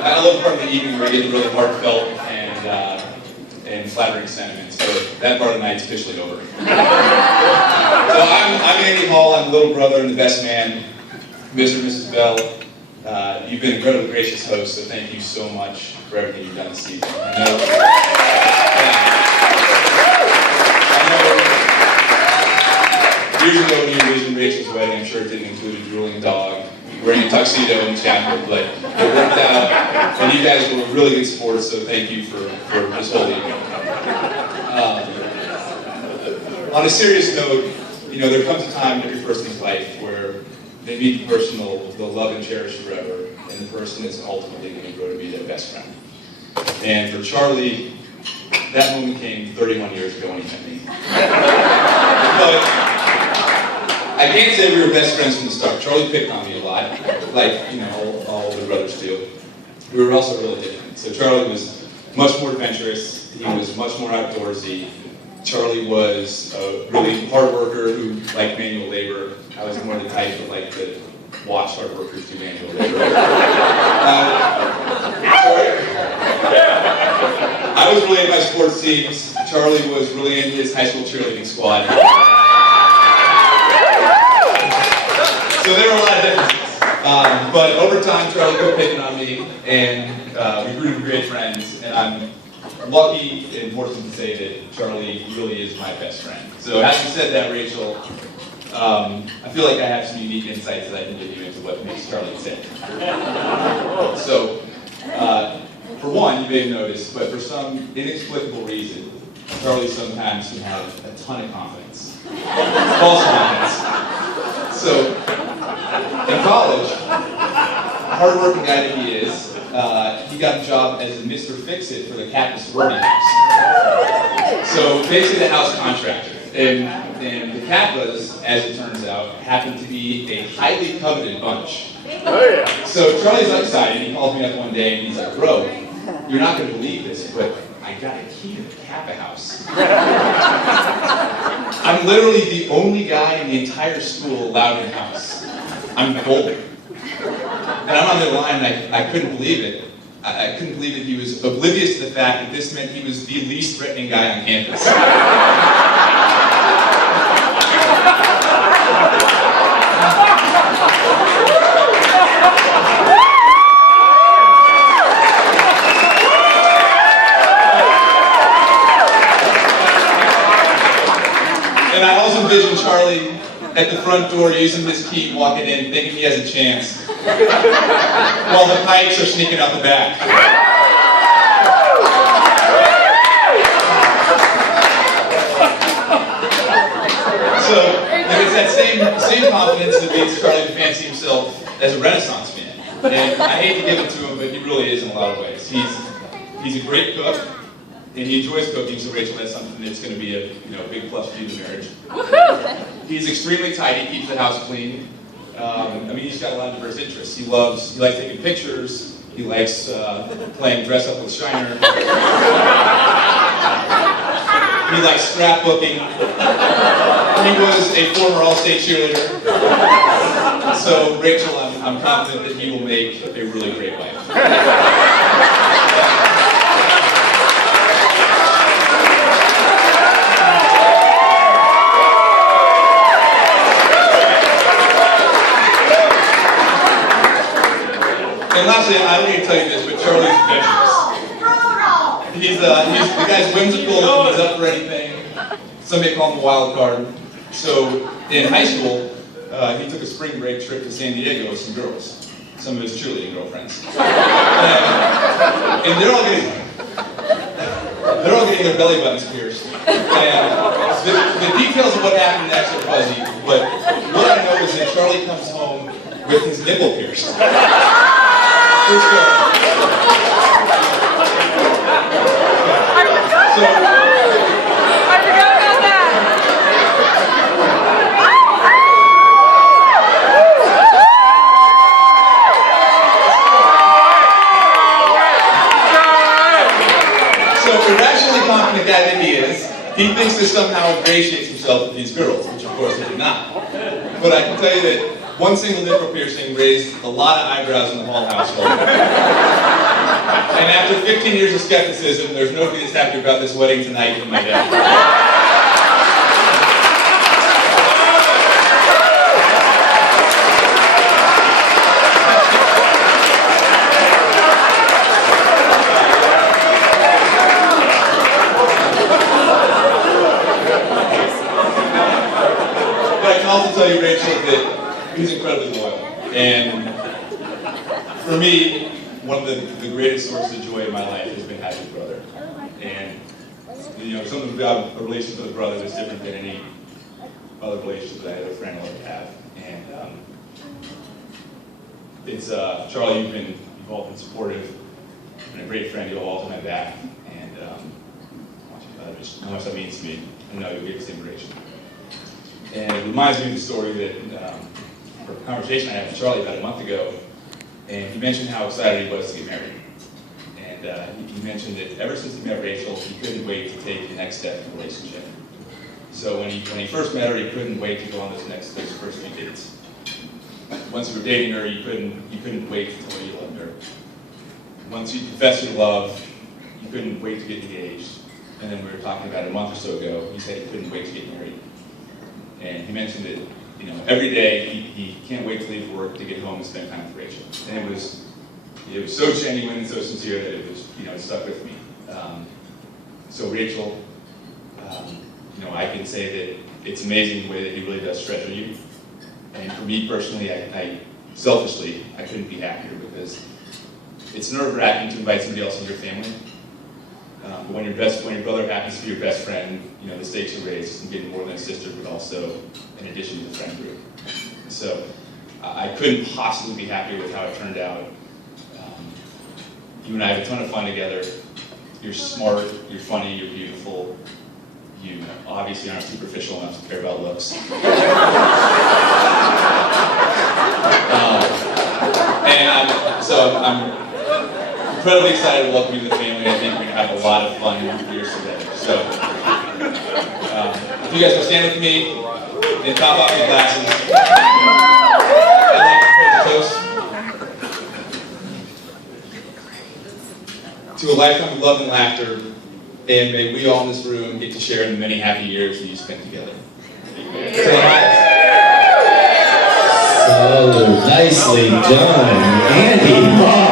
I love part of the evening where we get the really heartfelt and flattering sentiments. So that part of the night's officially over. So I'm Andy Hall. I'm the little brother and the best man, Mr. and Mrs. Bell. You've been incredibly gracious hosts, so thank you so much for everything you've done this evening. I know years ago when you envisioned Rachel's wedding, I'm sure it didn't include a drooling dog wearing a tuxedo in chapel, but it worked out, and you guys were really good sports, so thank you for this whole evening. On a serious note, you know, there comes a time in every person's life where they meet the person they'll love and cherish forever, and the person is ultimately going to grow to be their best friend. And for Charlie, that moment came 31 years ago when he met me. But I can't say we were best friends from the start. Charlie picked on me a lot, like, you know, all the brothers do. We were also really different. So Charlie was much more adventurous. He was much more outdoorsy. Charlie was a really hard worker who liked manual labor. I was more the type that liked to watch hard workers do manual labor. I was really into my sports teams. Charlie was really into his high school cheerleading squad. So there were a lot of differences. But over time, Charlie quit picking on me, and we grew to be great friends, and I'm lucky and fortunate to say that Charlie really is my best friend. So having said that, Rachel, I feel like I have some unique insights that I can give you into what makes Charlie tick. So, for one, you may have noticed, but for some inexplicable reason, Charlie sometimes can have a ton of confidence. False confidence. So, in college, hard-working guy that he is, he got a job as a Mr. Fix-It for the Kappa sorority house. So basically the house contractor. And the Kappas, as it turns out, happen to be a highly coveted bunch. So Charlie's excited. He calls me up one day and he's like, "Bro, you're not going to believe this, but I got a key to the Kappa house." I'm literally the only guy in the entire school allowed in the house. I'm golden. And I'm on the line and I couldn't believe it. I couldn't believe that he was oblivious to the fact that this meant he was the least threatening guy on campus. And I also envision Charlie at the front door using this key, walking in, thinking he has a chance, while the pikes are sneaking out the back. So, and it's that same confidence that leads Charlie to fancy himself as a Renaissance man. And I hate to give it to him, but he really is in a lot of ways. He's a great cook, and he enjoys cooking, so Rachel, that's something that's going to be a big plus for you in the marriage. He's extremely tight. He keeps the house clean. I mean, he's got a lot of diverse interests. He likes taking pictures. He likes playing dress up with Shiner. He likes scrapbooking. He was a former all-state cheerleader. So, Rachel, I'm confident that he will make a really great wife. And lastly, I don't need to tell you this, but Charlie's adventurous. He's the guy's whimsical, he's up for anything. Some may call him a wild card. So in high school, he took a spring break trip to San Diego with some girls, some of his cheerleading girlfriends. And they're all getting their belly buttons pierced. And the details of what happened next are fuzzy, but what I know is that Charlie comes home with his nipple pierced. True story. So, I forgot about that. So irrationally confident guy that he is, he thinks that somehow ingratiates himself with these girls, which of course he did not. But I can tell you that one single nipple piercing raised a lot of eyebrows in the Hall household. 15 years of skepticism, there's nobody that's happy about this wedding tonight than my dad. But I can also tell you, Rachel, that he's incredibly loyal. And for me, one of the greatest sources of joy in my life has been having a brother. And something about a relationship with a brother is different than any other relationship that I have a friend will ever have. And it's Charlie, you've all been supportive, you've been a great friend, you'll all have my back, and just how much that means to me. I know you'll get the same reaction. And it reminds me of the story that, or a conversation I had with Charlie about a month ago, and he mentioned how excited he was to get married. And he mentioned that ever since he met Rachel, he couldn't wait to take the next step in the relationship. So when he first met her, he couldn't wait to go on those first few dates. Once you were dating her, you couldn't wait to tell her you loved her. Once you confessed your love, you couldn't wait to get engaged. And then we were talking about it a month or so ago, he said he couldn't wait to get married. And he mentioned that, every day he can't wait to leave work to get home and spend time with Rachel. And it was so genuine and so sincere that it was, it stuck with me. So Rachel, I can say that it's amazing the way that he really does treasure you. And for me personally, I selfishly, I couldn't be happier because it's nerve-wracking to invite somebody else into your family. But when your brother happens to be your best friend, the stakes are raised and getting more than a sister, but also in addition to the friend group. So I couldn't possibly be happier with how it turned out. You and I have a ton of fun together. You're smart, you're funny, you're beautiful. You obviously aren't superficial enough to care about looks. So I'm incredibly excited to welcome you to the family. I think we're going to have a lot of fun years together. So if you guys will stand with me and top off your glasses. I'd like to propose a toast to a lifetime of love and laughter, and may we all in this room get to share in the many happy years that you spent together. So nicely done, Andy.